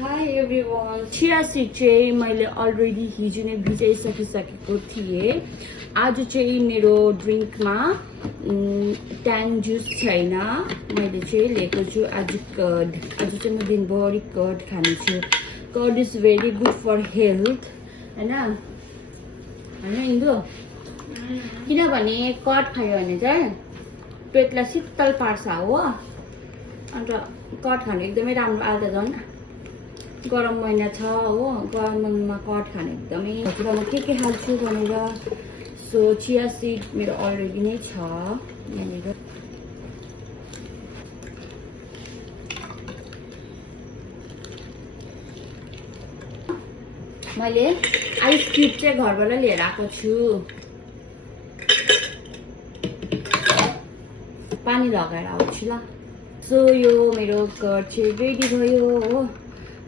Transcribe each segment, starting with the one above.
High everyone, चिया seed चाहिँ मैले अलरेडी हिजो नै भिजाइसकिसकेको थिएँ। आज चाहिँ मेरो ड्रिङ्कमा ट्याङ जुस छैन, मैले चाहिँ लिएको छु आज कर्ड। आज चाहिँ म दिनभरि कर्ड खानेछु। Curd is very good for health, होइन होइन इन्दु? किनभने कर्ड खायो भने चाहिँ पेटलाई शीतल पार्छ हो। अन्त कर्ड खानु एकदमै राम्रो। अहिले त झन् गरम महिना छ हो, गरम महिनामा कर्ड खानु एकदमै। र म के हाल्छु भनेर सो चिया सिड मेरो अलरेडी नै छ यहाँनिर। मैले आइस क्युब चाहिँ घरबाट लिएर आएको छु। पानी लगाएर आउँछु ल। सो यो मेरो कर्ड चाहिँ रेडी भयो हो।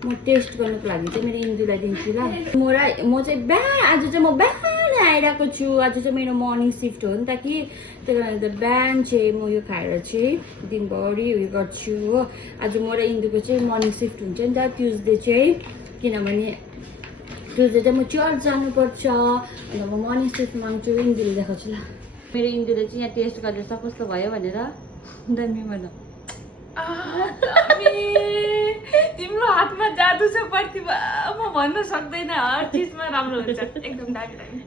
म टेस्ट गर्नुको लागि चाहिँ मेरो इन्दुलाई दिन्छु ल। म चाहिँ आज चाहिँ म बिहान आइरहेको छु। आज चाहिँ मेरो मर्निङ सिफ्ट हो नि त कि, त्यही कारण त बिहान चाहिँ म यो खाएर चाहिँ दिनभरि उयो गर्छु हो। आज म र इन्दुको चाहिँ मर्निङ सिफ्ट हुन्छ नि त ट्युजडे चाहिँ, किनभने ट्युजडे चाहिँ म चर्च जानुपर्छ। अन्त म मर्निङ सिफ्ट माग्छु। इन्दुले देखाउँछु ल। मेरो इन्दुले चाहिँ यहाँ टेस्ट गर्दैछ कस्तो भयो भनेर। दामी भन। तिम्रो हातमा जादु छ प्रतिभा, म भन्न सक्दैन। हर चिजमा राम्रो हुन्छ, एकदम दामी दामी।